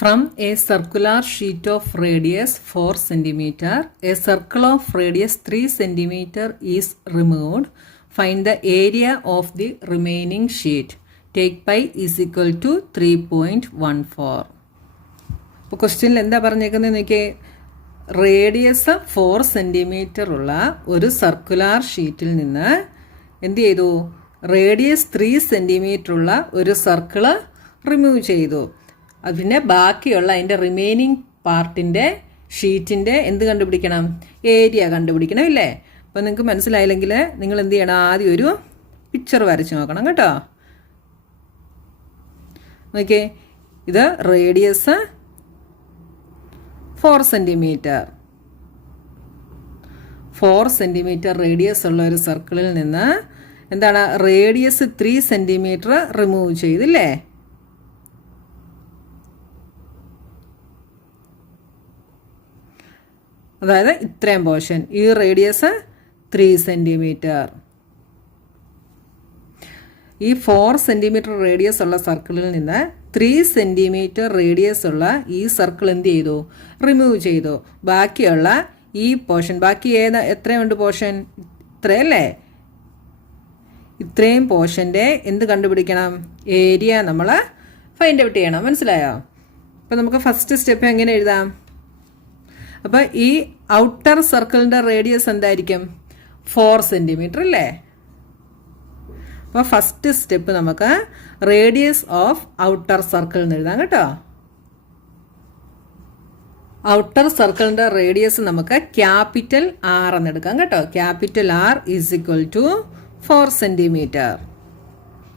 From a circular sheet of radius 4 cm, a circle of radius 3 cm is removed. Find the area of the remaining sheet. Take pi is equal to 3.14. ഇപ്പോൾ ക്വസ്റ്റ്യനിൽ എന്താ പറഞ്ഞേക്കുന്നത് നോക്കിയേ, radius 4 centimetre ഉള്ള ഒരു circular ഷീറ്റിൽ നിന്ന് എന്ത് ചെയ്തു, റേഡിയസ് 3 സെൻറ്റിമീറ്റർ ഉള്ള ഒരു സർക്കിള് റിമൂവ് ചെയ്തു. പിന്നെ ബാക്കിയുള്ള അതിൻ്റെ റിമൈനിങ് പാർട്ടിൻ്റെ ഷീറ്റിൻ്റെ എന്ത് കണ്ടുപിടിക്കണം, ഏരിയ കണ്ടുപിടിക്കണം ഇല്ലേ. അപ്പോൾ നിങ്ങൾക്ക് മനസ്സിലായില്ലെങ്കിൽ നിങ്ങൾ എന്ത് ചെയ്യണം, ആദ്യം ഒരു പിക്ചർ വരച്ച് നോക്കണം കേട്ടോ. ഓക്കെ, ഇത് റേഡിയസ് 4 സെൻറ്റിമീറ്റർ 4 സെൻറ്റിമീറ്റർ റേഡിയസ് ഉള്ള ഒരു സർക്കിളിൽ നിന്ന് എന്താണ് റേഡിയസ് 3 സെൻറ്റിമീറ്റർ റിമൂവ് ചെയ്തില്ലേ. അതായത് ഇത്രയും പോർഷൻ, ഈ റേഡിയസ് 3 സെൻറ്റിമീറ്റർ. ഈ 4 സെൻറ്റിമീറ്റർ റേഡിയസ് ഉള്ള സർക്കിളിൽ നിന്ന് 3 സെൻറ്റിമീറ്റർ റേഡിയസ് ഉള്ള ഈ സർക്കിൾ എന്ത് ചെയ്തു, റിമൂവ് ചെയ്തു. ബാക്കിയുള്ള ഈ പോർഷൻ, ബാക്കി എത്രയുണ്ട് പോർഷൻ, ഇത്രയല്ലേ. ഇത്രയും പോർഷൻ്റെ എന്ത് കണ്ടുപിടിക്കണം, ഏരിയ നമ്മൾ ഫൈൻഡ് ഔട്ട് ചെയ്യണം. മനസ്സിലായോ? അപ്പോൾ നമുക്ക് ഫസ്റ്റ് സ്റ്റെപ്പ് എങ്ങനെ എഴുതാം. അപ്പോൾ ഈ ഔട്ടർ സർക്കിളിൻ്റെ റേഡിയസ് എന്തായിരിക്കും, 4 സെൻറ്റിമീറ്റർ അല്ലേ. അപ്പോൾ ഫസ്റ്റ് സ്റ്റെപ്പ് നമുക്ക് റേഡിയസ് ഓഫ് ഔട്ടർ സർക്കിൾ എന്ന് എഴുതാം കേട്ടോ. ഔട്ടർ സർക്കിളിൻ്റെ റേഡിയസ് നമുക്ക് ക്യാപിറ്റൽ ആർ എന്ന് എടുക്കാം കേട്ടോ. Capital R is equal to 4 centimetre.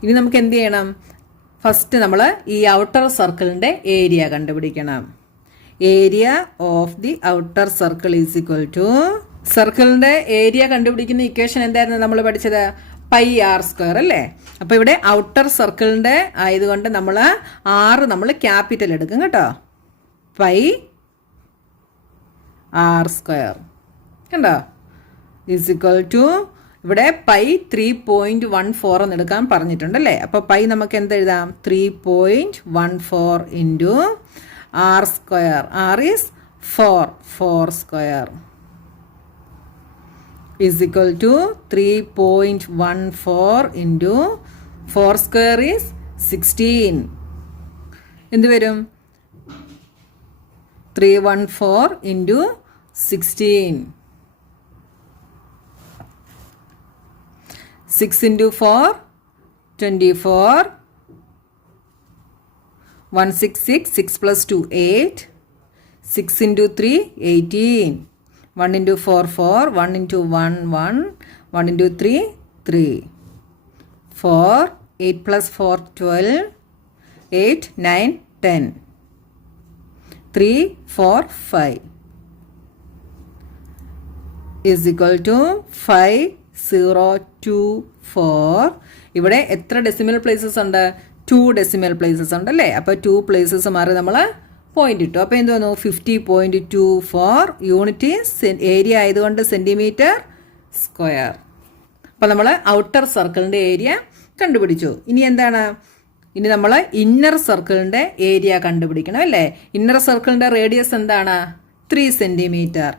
ഇനി നമുക്ക് എന്ത് ചെയ്യണം, ഫസ്റ്റ് നമ്മൾ ഈ ഔട്ടർ സർക്കിളിൻ്റെ ഏരിയ കണ്ടുപിടിക്കണം. Area of the outer circle is equal to, സർക്കിളിൻ്റെ ഏരിയ കണ്ടുപിടിക്കുന്ന ഇക്വേഷൻ എന്തായിരുന്നു നമ്മൾ പഠിച്ചത്, പൈ ആർ സ്ക്വയർ അല്ലേ. അപ്പോൾ ഇവിടെ ഔട്ടർ സർക്കിളിൻ്റെ ആയതുകൊണ്ട് നമ്മൾ നമ്മൾ ക്യാപിറ്റൽ എടുക്കും കേട്ടോ. പൈ ആർ സ്ക്വയർ കണ്ടോ ഈസ് ഈക്വൽ ടു, ഇവിടെ പൈ 3.14 എന്ന് എടുക്കാൻ പറഞ്ഞിട്ടുണ്ടല്ലേ. അപ്പോൾ പൈ നമുക്ക് എന്തെഴുതാം, 3.14 into R square. R is 4 square is equal to 3.14 into 4 square is 16. എന്ത് വരും, 314 into 16. 6 into 4 24. 166, 6 plus 2 8. 6 into 3 18. 1 into 4 4. 1 into 1 1. 1 into 3 3. 4. 8 plus 4 12. 8 9 10. 3 4 5 is equal to 5024. ഇവിടെ എത്ര ഡെസിമൽ പ്ലേസസ് ഉണ്ട്, 2 ഡെസിമൽ പ്ലേസസ് ഉണ്ടല്ലേ. അപ്പോൾ 2 പ്ലേസസ് മാറി നമ്മൾ പോയിന്റ് ഇട്ടു. അപ്പോൾ എന്ത് വന്നു, 50.24 യൂണിറ്റ് ഏരിയ ആയതുകൊണ്ട് സെൻറ്റിമീറ്റർ സ്ക്വയർ. അപ്പോൾ നമ്മൾ ഔട്ടർ സർക്കിളിൻ്റെ ഏരിയ കണ്ടുപിടിച്ചു. ഇനി എന്താണ്, ഇനി നമ്മൾ ഇന്നർ സർക്കിളിൻ്റെ ഏരിയ കണ്ടുപിടിക്കണം അല്ലേ. ഇന്നർ സർക്കിളിൻ്റെ റേഡിയസ് എന്താണ്, 3 സെൻറ്റിമീറ്റർ.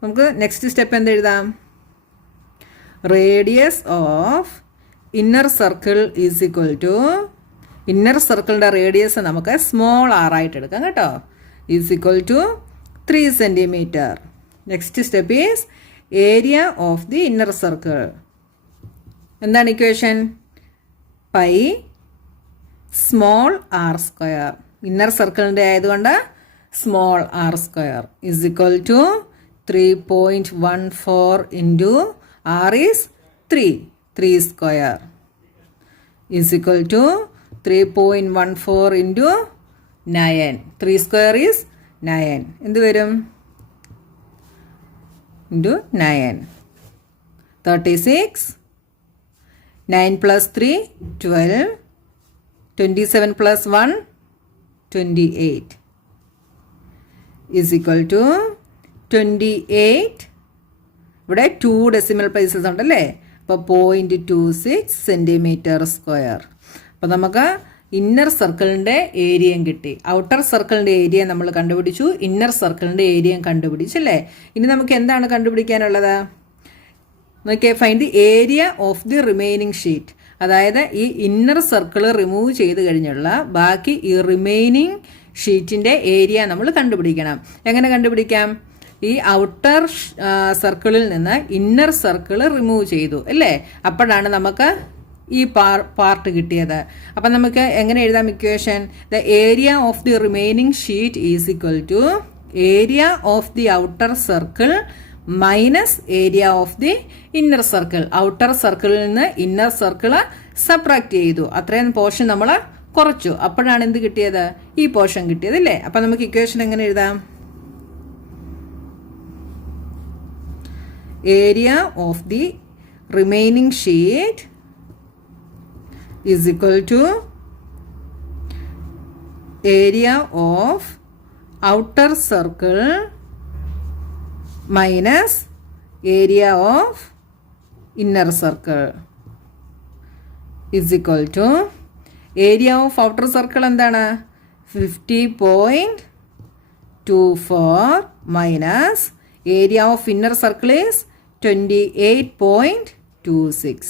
നമുക്ക് നെക്സ്റ്റ് സ്റ്റെപ്പ് എന്തെഴുതാം, radius of inner circle is equal to, inner സർക്കിളിൻ്റെ റേഡിയസ് നമുക്ക് സ്മോൾ ആർ ആയിട്ട് എടുക്കാം കേട്ടോ, is equal to 3 centimetre. Next step is area of the inner circle. എന്താണ് equation, pi small R square. Inner സർക്കിളിൻ്റെ ആയതുകൊണ്ട് small R square is equal to 3.14 into R is 3 square is equal to 3.14 into 9. 3 square is 9. എന്ത് വരും, into 9. 36. 9 plus 3 12. 27 plus 1 28 is equal to 28. ഇവിടെ 2 decimal places ഉണ്ടല്ലേ. അപ്പോൾ 0.26 centimetre square. അപ്പോൾ നമുക്ക് inner സർക്കിളിൻ്റെ ഏരിയയും കിട്ടി. ഔട്ടർ സർക്കിളിൻ്റെ ഏരിയ നമ്മൾ കണ്ടുപിടിച്ചു, ഇന്നർ സർക്കിളിൻ്റെ ഏരിയയും കണ്ടുപിടിച്ചു അല്ലേ. ഇനി നമുക്ക് എന്താണ് കണ്ടുപിടിക്കാനുള്ളത്? നോക്കിയേ, find the area of the remaining sheet. അതായത് ഈ ഇന്നർ സർക്കിൾ റിമൂവ് ചെയ്ത് കഴിഞ്ഞുള്ള ബാക്കി ഈ റിമൈനിങ് ഷീറ്റിൻ്റെ ഏരിയ നമ്മൾ കണ്ടുപിടിക്കണം. എങ്ങനെ കണ്ടുപിടിക്കാം? ഈ ഔട്ടർ സർക്കിളിൽ നിന്ന് ഇന്നർ സർക്കിൾ റിമൂവ് ചെയ്തു അല്ലേ, അപ്പോഴാണ് നമുക്ക് ഈ പാർട്ട് കിട്ടിയത്. അപ്പം നമുക്ക് എങ്ങനെ എഴുതാം equation? The area of the remaining sheet is equal to area of the outer circle minus area of the inner circle. Outer സർക്കിളിൽ നിന്ന് ഇന്നർ സർക്കിൾ സബ്ട്രാക്ട് ചെയ്തു, അത്രയും പോർഷൻ നമ്മൾ കുറച്ചു, അപ്പോഴാണ് എന്ത് കിട്ടിയത്? ഈ പോർഷൻ കിട്ടിയത് അല്ലേ. അപ്പം നമുക്ക് ഇക്വേഷൻ എങ്ങനെ എഴുതാം? Area of the remaining sheet is equal to area of outer circle minus area of inner circle is equal to area of outer circle എന്താണ്? 50.24 minus area of inner circle is 28.26.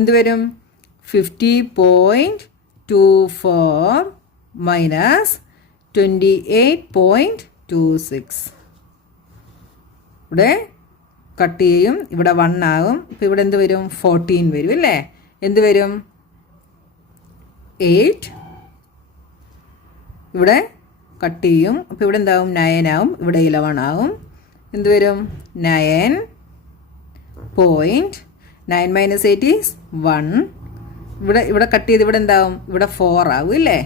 എന്ത് വരും? 50.24 minus 28.26. ഇവിടെ cut ചെയ്യും, ഇവിടെ 1 ആകും. അപ്പോൾ ഇവിടെ എന്ത് വരും? 14 വരും അല്ലേ. എന്ത് വരും? 8. ഇവിടെ കട്ട് ചെയ്യും, അപ്പോൾ ഇവിടെ എന്താകും? 9 ആവും, ഇവിടെ 11 ആവും. എന്ത് വരും? 9 minus 8 is 1. ഇവിടെ കട്ട് ചെയ്ത് ഇവിടെ എന്താവും? ഇവിടെ 4 ആവും ഇല്ലേ.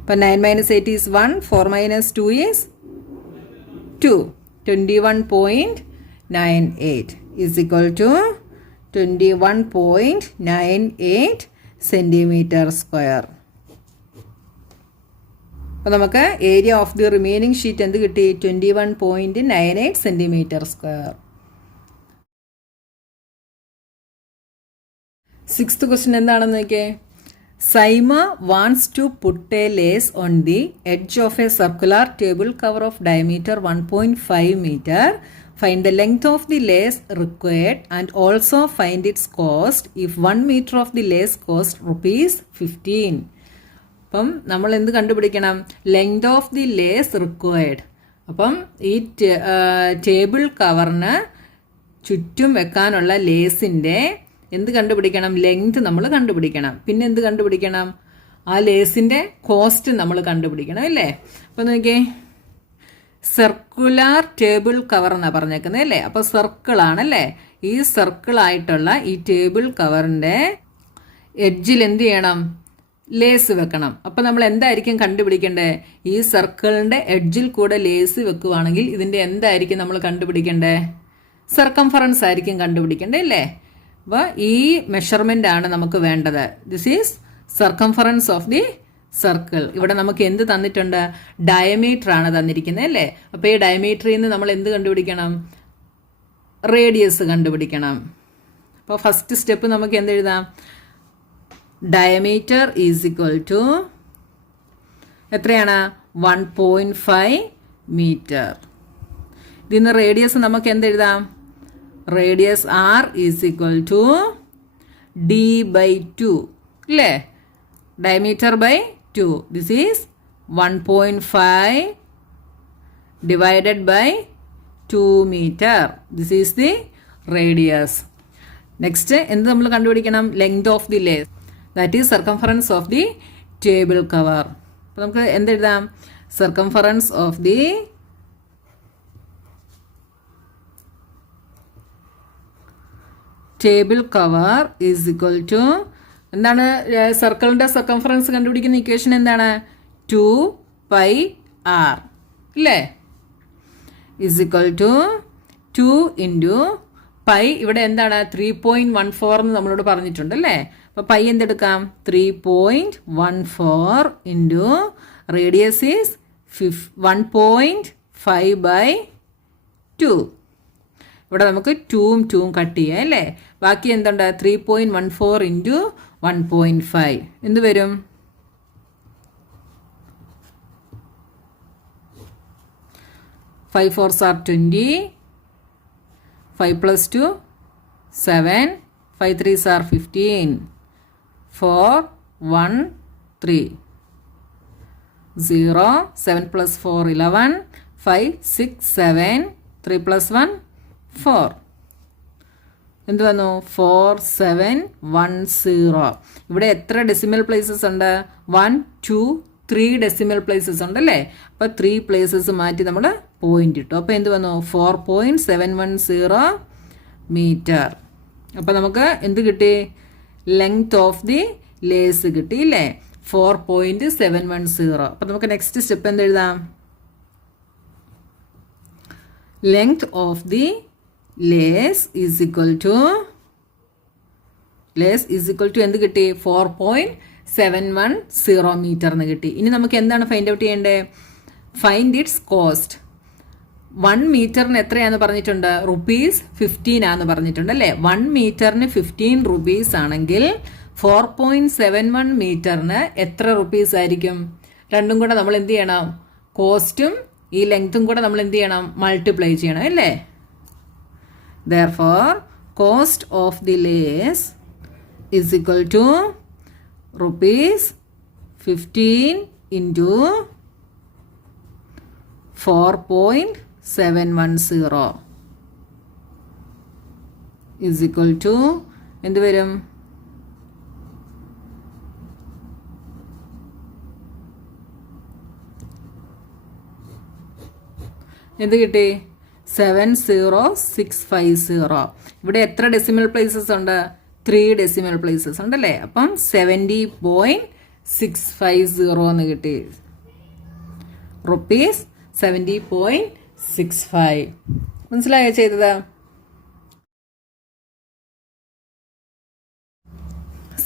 അപ്പം 9 minus 8 is 1. 4 minus 2 is 2. 21.98 is equal to 21.98 centimeter square. അപ്പോൾ നമുക്ക് area of the remaining sheet എന്ത് കിട്ടി? 21.98 centimeter square. 6th question എന്താണെന്ന് നോക്കിയേ. Saima wants to put a lace on the edge of a circular table cover of diameter 1.5 meter. Find the length of the lace required and also find its cost if 1 meter of the lace cost ₹15. അപ്പം നമ്മൾ എന്ത് കണ്ടുപിടിക്കണം? Length of the lace required. അപ്പം ഈ table കവറിന് ചുറ്റും വെക്കാനുള്ള ലേസിൻ്റെ എന്ത് കണ്ടുപിടിക്കണം? ലെങ്ത് നമ്മൾ കണ്ടുപിടിക്കണം. പിന്നെ എന്ത് കണ്ടുപിടിക്കണം? ആ ലേസിൻ്റെ കോസ്റ്റ് നമ്മൾ കണ്ടുപിടിക്കണം അല്ലേ. അപ്പോൾ നോക്കിയേ, സർക്കുലാർ ടേബിൾ കവർ എന്നാണ് പറഞ്ഞേക്കുന്നത് അല്ലേ. അപ്പോൾ സർക്കിളാണല്ലേ. ഈ സർക്കിളായിട്ടുള്ള ഈ ടേബിൾ കവറിൻ്റെ എഡ്ജിൽ എന്ത് ചെയ്യണം? ലേസ് വെക്കണം. അപ്പോൾ നമ്മൾ എന്തായിരിക്കും കണ്ടുപിടിക്കേണ്ടത്? ഈ സർക്കിളിൻ്റെ എഡ്ജിൽ കൂടെ ലേസ് വെക്കുവാണെങ്കിൽ ഇതിൻ്റെ എന്തായിരിക്കും നമ്മൾ കണ്ടുപിടിക്കേണ്ടത്? സർക്കംഫറൻസ് ആയിരിക്കും കണ്ടുപിടിക്കേണ്ടത് അല്ലേ. അപ്പോൾ ഈ മെഷർമെൻ്റ് ആണ് നമുക്ക് വേണ്ടത്. This is circumference of the circle. ഇവിടെ നമുക്ക് എന്ത് തന്നിട്ടുണ്ട്? ഡയമീറ്റർ ആണ് തന്നിരിക്കുന്നത് അല്ലേ. അപ്പോൾ ഈ ഡയമീറ്ററിൽ നിന്ന് നമ്മൾ എന്ത് കണ്ടുപിടിക്കണം? റേഡിയസ് കണ്ടുപിടിക്കണം. അപ്പോൾ ഫസ്റ്റ് സ്റ്റെപ്പ് നമുക്ക് എന്ത് എഴുതാം? ഡയമീറ്റർ ഈസ് ഈക്വൽ ടു എത്രയാണ്? 1.5 meter. ഇതിന്ന് റേഡിയസ് നമുക്ക് എന്തെഴുതാം? Radius R is equal to D/2 അല്ലേ. Diameter by 2. This is 1.5 divided by 2 meter. This is the radius. Next എന്ത് നമ്മൾ കണ്ടുപിടിക്കണം? Length of the lace, that is circumference of the table cover. അപ്പോൾ നമുക്ക് എന്തെഴുതാം? Circumference of the table cover is equal to എന്താണ്? സർക്കിളിൻ്റെ circumference കണ്ടുപിടിക്കുന്ന equation എന്താണ്? 2πr അല്ലേ. Is equal to 2 into pi. ഇവിടെ എന്താണ്? 3.14 എന്ന് നമ്മളോട് പറഞ്ഞിട്ടുണ്ട് അല്ലേ. അപ്പോൾ പൈ എന്തെടുക്കാം? 3.14 into radius is 1.5/2. ഇവിടെ നമുക്ക് 2 കട്ട് ചെയ്യാം അല്ലേ. ബാക്കി എന്തുണ്ട്? 3.14 ഇൻറ്റു 1.5 എന്ത് വരും? 5 4s are 20, 5 plus 2 7, 5 3s are 15, 4 1 3 0, 7 plus 4 11, 5 6 7, 3 plus 1 4 എന്ത് വന്നു? 4710. ഇവിടെ എത്ര ഡെസിമൽ പ്ലേസസ് ഉണ്ട്? 1 2 3 ഡെസിമൽ പ്ലേസസ് ഉണ്ടല്ലേ. അപ്പോൾ 3 പ്ലേസസ് മാറ്റി നമ്മൾ പോയിന്റ് ഇട്ടു. അപ്പോൾ എന്ത് വന്നു? 4.710 മീറ്റർ. അപ്പോൾ നമുക്ക് എന്ത് കിട്ടി? ലെങ്ത് ഓഫ് ദി ലേസ് കിട്ടി അല്ലേ, 4.710. അപ്പോൾ നമുക്ക് നെക്സ്റ്റ് സ്റ്റെപ്പ് എന്ത് എഴുതാം? Length of the lace is equal to എന്ത് കിട്ടി? 4.710 മീറ്റർ എന്ന് കിട്ടി. ഇനി നമുക്ക് എന്താണ് ഫൈൻഡ് ഔട്ട് ചെയ്യേണ്ടത്? Find its cost. 1 മീറ്ററിന് എത്രയാന്ന് പറഞ്ഞിട്ടുണ്ട്? ₹15 ആന്ന് പറഞ്ഞിട്ടുണ്ട് അല്ലേ. 1 മീറ്ററിന് 15 rupees ആണെങ്കിൽ 4.71 മീറ്ററിന് എത്ര റുപ്പീസ് ആയിരിക്കും? രണ്ടും കൂടെ നമ്മൾ എന്ത് ചെയ്യണം? കോസ്റ്റും ഈ ലെങ്ത്തും കൂടെ നമ്മൾ എന്ത് ചെയ്യണം? മൾട്ടിപ്ലൈ ചെയ്യണം അല്ലേ. Therefore, cost of the lace is equal to ₹15 into 4.710 is equal to എന്ത് വരും? എന്ത് കിട്ടി? 70650. ഇവിടെ എത്ര ഡെസിമൽ പ്ലേസസ് ഉണ്ട്? 3 ഡെസിമൽ പ്ലേസസ് ഉണ്ടല്ലേ. അപ്പം 70.650 എന്ന് കിട്ടി. ₹70.65. മനസ്സിലായോ ചെയ്തത്?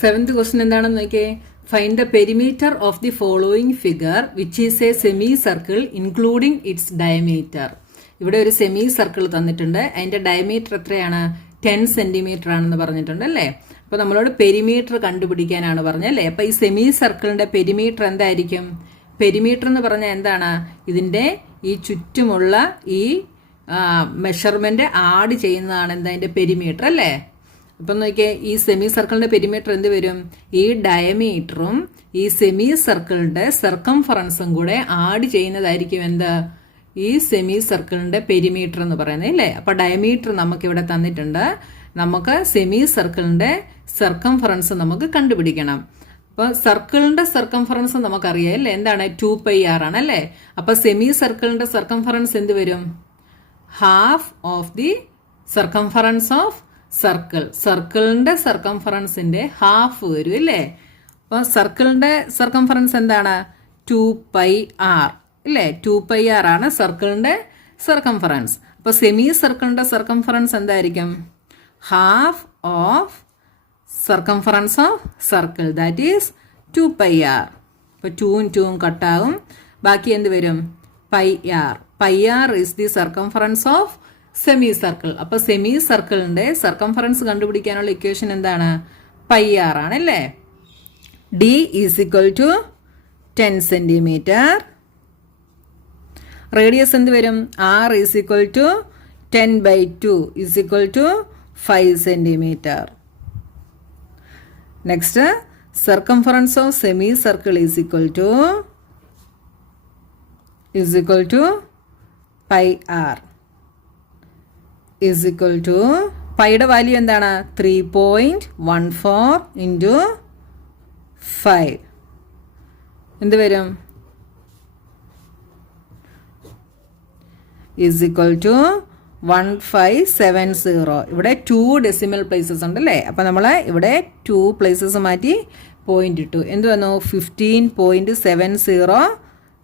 7th ക്വസ്റ്റ്യൻ എന്താണെന്ന് നോക്കിയേ. Find the perimeter of the following figure which is A semi circle including it's diameter. ഇവിടെ ഒരു സെമി സർക്കിൾ തന്നിട്ടുണ്ട്. അതിന്റെ ഡയമീറ്റർ എത്രയാണ്? 10 സെന്റിമീറ്റർ ആണെന്ന് പറഞ്ഞിട്ടുണ്ട് അല്ലേ. അപ്പോൾ നമ്മളോട് പെരിമീറ്റർ കണ്ടുപിടിക്കാനാണ് പറഞ്ഞല്ലേ. അപ്പോൾ ഈ സെമി സർക്കിളിന്റെ പെരിമീറ്റർ എന്തായിരിക്കും? പെരിമീറ്റർ എന്ന് പറഞ്ഞാൽ എന്താണ്? ഇതിന്റെ ഈ ചുറ്റുമുള്ള ഈ മെഷർമെന്റ് ആഡ് ചെയ്യുന്നതാണ് എന്താ അതിന്റെ പെരിമീറ്റർ അല്ലേ. അപ്പം നോക്കിയേ, ഈ സെമി സർക്കിളിന്റെ പെരിമീറ്റർ എന്ത് വരും? ഈ ഡയമീറ്ററും ഈ സെമി സർക്കിളിന്റെ സർക്കംഫറൻസും കൂടെ ആഡ് ചെയ്യുന്നതായിരിക്കും എന്ത്? ഈ സെമി സർക്കിളിന്റെ പെരിമീറ്റർ എന്ന് പറയുന്നത് അല്ലേ. അപ്പൊ ഡയമീറ്റർ നമുക്ക് ഇവിടെ തന്നിട്ടുണ്ട്. നമുക്ക് സെമി സർക്കിളിന്റെ സർക്കംഫറൻസ് നമുക്ക് കണ്ടുപിടിക്കണം. അപ്പൊ സർക്കിളിന്റെ സർക്കംഫറൻസ് നമുക്കറിയാം അല്ലേ. എന്താണ്? 2πr ആണ് അല്ലേ. അപ്പൊ സെമി സർക്കിളിന്റെ സർക്കംഫറൻസ് എന്ത് വരും? Half of the circumference of circle. സർക്കിളിന്റെ സർക്കംഫറൻസിന്റെ ഹാഫ് വരും അല്ലേ. അപ്പൊ സർക്കിളിന്റെ സർക്കംഫറൻസ് എന്താണ്? 2πr അല്ലേ. 2πr ആണ് സർക്കിളിന്റെ സർക്കംഫറൻസ്. അപ്പൊ സെമി സർക്കിളിന്റെ സർക്കംഫറൻസ് എന്തായിരിക്കും? Half of circumference of circle, that is 2πr. അപ്പൊ 2ഉം 2ഉം കട്ടാകും. ബാക്കി എന്ത് വരും? πr. πr is the circumference of semicircle. അപ്പൊ സെമി സർക്കിളിന്റെ സർക്കംഫറൻസ് കണ്ടുപിടിക്കാനുള്ള ഇക്വേഷൻ എന്താണ്? πr ആണല്ലേ. d is equal to 10 centimetre. Radius എന്ത് വരും? r is equal to 10/2 is equal to 5 centimetre. Next, circumference of semicircle is equal to πr is equal to പൈയുടെ value എന്താണ്? 3.14 into 5 എന്ത് വരും? Is equal to 1570. ഇവിടെ 2 decimal places ഉണ്ടല്ലേ. അപ്പം നമ്മൾ ഇവിടെ 2 പ്ലേസസ് മാറ്റി പോയിന്റ് ഇട്ടു. എന്ത് വന്നു? 15.70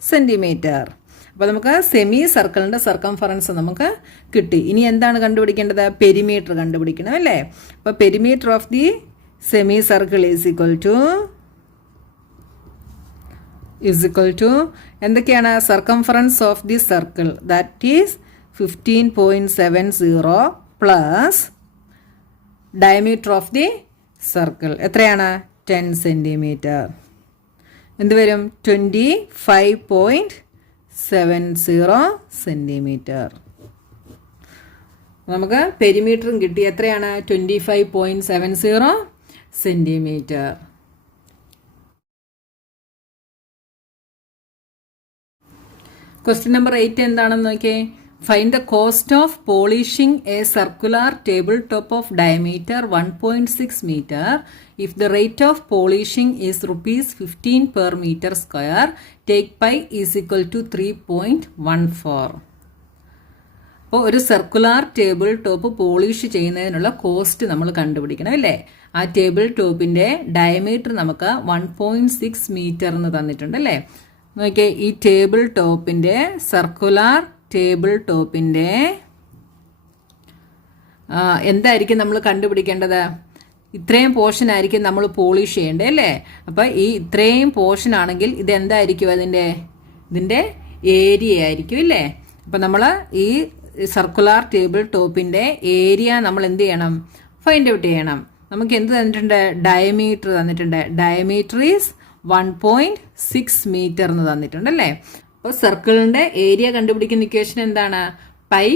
സെന്റിമീറ്റർ. അപ്പോൾ നമുക്ക് സെമി സർക്കിളിന്റെ സർക്കംഫറൻസ് നമുക്ക് കിട്ടി. ഇനി എന്താണ് കണ്ടുപിടിക്കേണ്ടത്? പെരിമീറ്റർ കണ്ടുപിടിക്കണം അല്ലേ. അപ്പോൾ perimeter of the semicircle is equal to എന്തൊക്കെയാണ്? Circumference of the circle, that is 15.70 plus diameter of the circle എത്രയാണ് 10 സെൻറ്റിമീറ്റർ. എന്ത് വരും? 25.70 സെൻറ്റിമീറ്റർ. നമുക്ക് പെരിമീറ്ററും കിട്ടി. എത്രയാണ്? 25.70 സെൻറ്റിമീറ്റർ. ക്വസ്റ്റ്യൻ നമ്പർ 8 എന്താണെന്ന് നോക്കിയേ. Find the cost of polishing A circular table top of diameter 1.6 meter if the rate of polishing is ₹15 per meter square. Take pi is equal to 3.14. അപ്പോൾ ഒരു circular table top polish ചെയ്യുന്നതിനുള്ള cost നമ്മൾ കണ്ടുപിടിക്കണം അല്ലേ. ആ table ടോപ്പിൻ്റെ diameter നമുക്ക് 1.6 meter എന്ന് തന്നിട്ടുണ്ട് അല്ലേ. നോക്കിയേ, ഈ ടേബിൾ ടോപ്പിൻ്റെ സർക്കുലർ ടേബിൾ ടോപ്പിൻ്റെ എന്തായിരിക്കും നമ്മൾ കണ്ടുപിടിക്കേണ്ടത്? ഇത്രയും പോർഷൻ ആയിരിക്കും നമ്മൾ പോളിഷ് ചെയ്യേണ്ടത് അല്ലേ. അപ്പോൾ ഈ ഇത്രയും പോർഷൻ ആണെങ്കിൽ ഇതെന്തായിരിക്കും? ഇതിൻ്റെ ഏരിയ ആയിരിക്കും അല്ലേ. അപ്പോൾ നമ്മൾ ഈ സർക്കുലർ ടേബിൾ ടോപ്പിൻ്റെ ഏരിയ നമ്മൾ എന്ത് ചെയ്യണം? ഫൈൻഡ് ഔട്ട് ചെയ്യണം. നമുക്ക് എന്ത് തന്നിട്ടുണ്ട്? ഡയമീറ്റർ തന്നിട്ടുണ്ട്. ഡയമീറ്റർ ഈസ് 1.6 meter എന്ന് തന്നിട്ടുണ്ട് അല്ലേ. അപ്പോൾ സർക്കിളിൻ്റെ ഏരിയ കണ്ടുപിടിക്കുന്ന ഇക്വേഷൻ എന്താണ്? Pi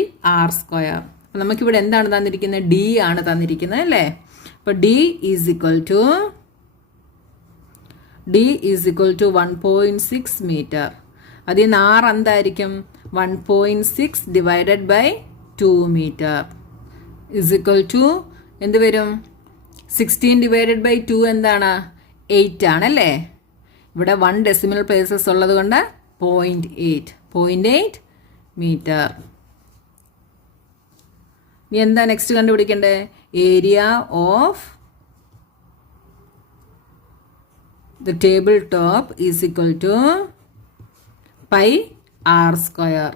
r square. അപ്പോൾ നമുക്കിവിടെ എന്താണ് തന്നിരിക്കുന്നത്? d ആണ് തന്നിരിക്കുന്നത് അല്ലേ. അപ്പോൾ d is equal to 1.6 meter. അതിൽ നിന്ന് r എന്തായിരിക്കും? 1.6 divided by 2 meter is equal to എന്ത് വരും? 16 ഡിവൈഡഡ് ബൈ 2 എന്താണ്? 8 ആണല്ലേ. ഇവിടെ 1 decimal places ഉള്ളത് കൊണ്ട് 0.8 meter. ഇനി എന്താ നെക്സ്റ്റ് കണ്ടുപിടിക്കേണ്ടത്? Area of the table top is equal to pi r square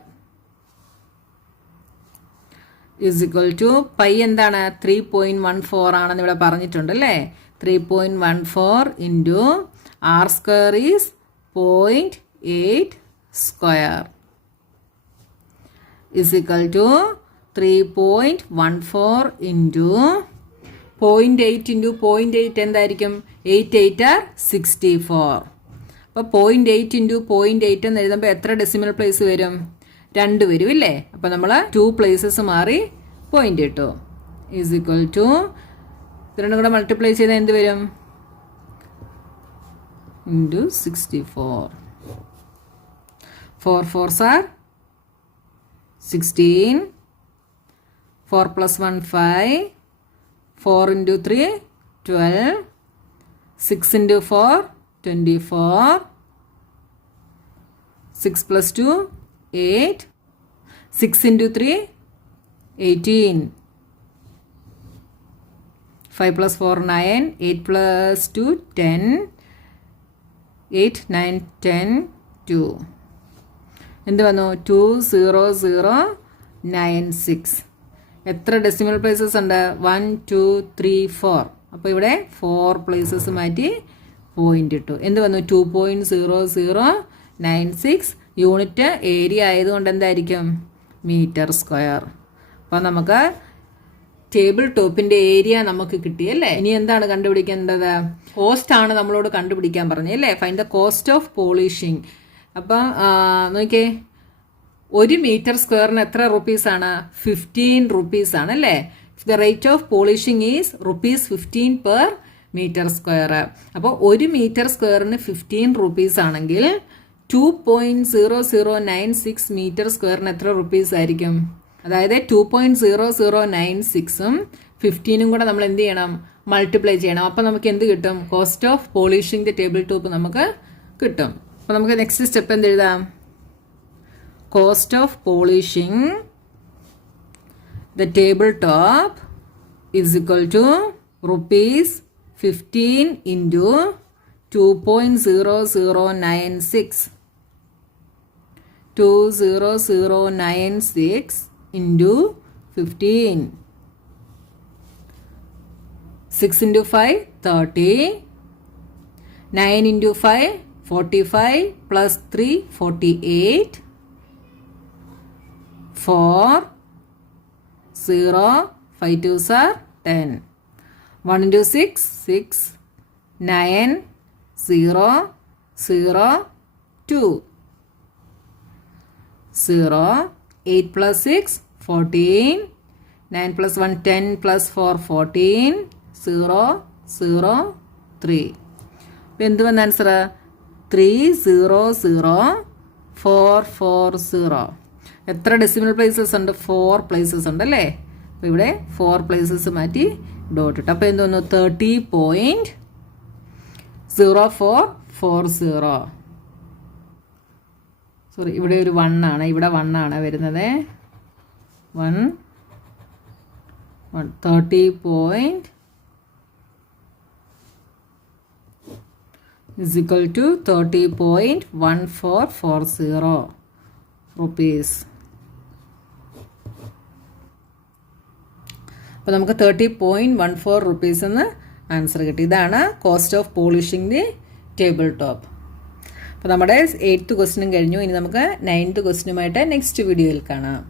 is equal to pi എന്താണ്? 3.14 ആണെന്ന് ഇവിടെ പറഞ്ഞിട്ടുണ്ട് അല്ലേ. 3.14 into r square is 0.8 square is equal to 3.14 into 0.8 into 0.8 എന്തായിരിക്കും? 8 8 64. അപ്പോൾ 0.8 ഇൻറ്റു 0.8 എന്ന് എഴുതുമ്പോൾ എത്ര ഡെസിമൽ പ്ലേസ് വരും? 2 വരും ഇല്ലേ. അപ്പോൾ നമ്മൾ 2 പ്ലേസസ് മാറി പോയിന്റ് ഇട്ടു. ഈസ് ഈക്വൽ ടു ഇത് രണ്ടും കൂടെ മൾട്ടിപ്ലൈ ചെയ്താൽ എന്ത് വരും? Into 64. 4 4s are 16. 4 plus 1 5. 4 into 3 12. 6 into 4 24. 6 plus 2 8. 6 into 3 18. 5 plus 4 9. 8 plus 2 10. 8 9 10 2. എന്ത് വന്നു? 20096. എത്ര ഡെസിമൽ പ്ലേസസ് ഉണ്ട്? 1 2 3 4. അപ്പോൾ ഇവിടെ 4 പ്ലേസസ് മാറ്റി പോയിന്റ് ഇട്ടു. എന്ത് വന്നു? 2.0096. യൂണിറ്റ് ഏരിയ ആയതുകൊണ്ട് എന്തായിരിക്കും? Metre square. അപ്പോൾ നമുക്ക് ടേബിൾ ടോപ്പിൻ്റെ ഏരിയ നമുക്ക് കിട്ടിയല്ലേ. ഇനി എന്താണ് കണ്ടുപിടിക്കേണ്ടത്? കോസ്റ്റ് ആണ് നമ്മളോട് കണ്ടുപിടിക്കാൻ പറഞ്ഞല്ലേ. Find the cost of polishing. അപ്പം നോക്കിയേ, 1 meter സ്ക്വയറിന് എത്ര റുപ്പീസാണ്? 15 rupees ആണല്ലേ. The rate of polishing is ₹15 per meter square. അപ്പോൾ 1 meter സ്ക്വയറിന് 15 rupees ആണെങ്കിൽ 2.0096 meter സ്ക്വയറിന് എത്ര റുപ്പീസ് ആയിരിക്കും? അതായത് 2.0096ഉം 15ഉം കൂടെ നമ്മൾ എന്ത് ചെയ്യണം? മൾട്ടിപ്ലൈ ചെയ്യണം. അപ്പം നമുക്ക് എന്ത് കിട്ടും? Cost of polishing the table top നമുക്ക് കിട്ടും. അപ്പോൾ നമുക്ക് നെക്സ്റ്റ് സ്റ്റെപ്പ് എന്ത് എഴുതാം? Cost of polishing the table top is equal to ₹15 into 2.0096. 20096 into 15. 6 into 5 30. 9 into 5 45 plus 3 48. 4 0 5 2s are 10. 1 into 6, 6. 9, 0, 0, 2. 0. 8 plus 6, 14. 9 plus 1, 10 plus 4, 14. 0, 0, 3. എന്ത് വന്ന ആൻസർ? 3 0 0 4 4 0. എത്ര ഡെസിമൽ പ്ലേസസ് ഉണ്ട്? 4 പ്ലേസസ് ഉണ്ട് അല്ലേ? അപ്പോൾ ഇവിടെ 4 പ്ലേസസ് മാറ്റി ഡോട്ട് ഇട്ട്. അപ്പോൾ എന്ത് വന്നു? 30.0440. സോറി, ഇവിടെ ഒരു 1 ആണ്, ഇവിടെ 1 ആണ് വരുന്നത്. 1 30 is equal to 30.1440 rupees. അപ്പോൾ നമുക്ക് 30.14 rupees എന്ന് ആൻസർ കിട്ടി. ഇതാണ് cost of polishing the table top. അപ്പോൾ നമ്മുടെ 8th ക്വസ്റ്റ്യനും കഴിഞ്ഞു. ഇനി നമുക്ക് 9th ക്വസ്റ്റ്യനുമായിട്ട് നെക്സ്റ്റ് വീഡിയോയിൽ കാണാം.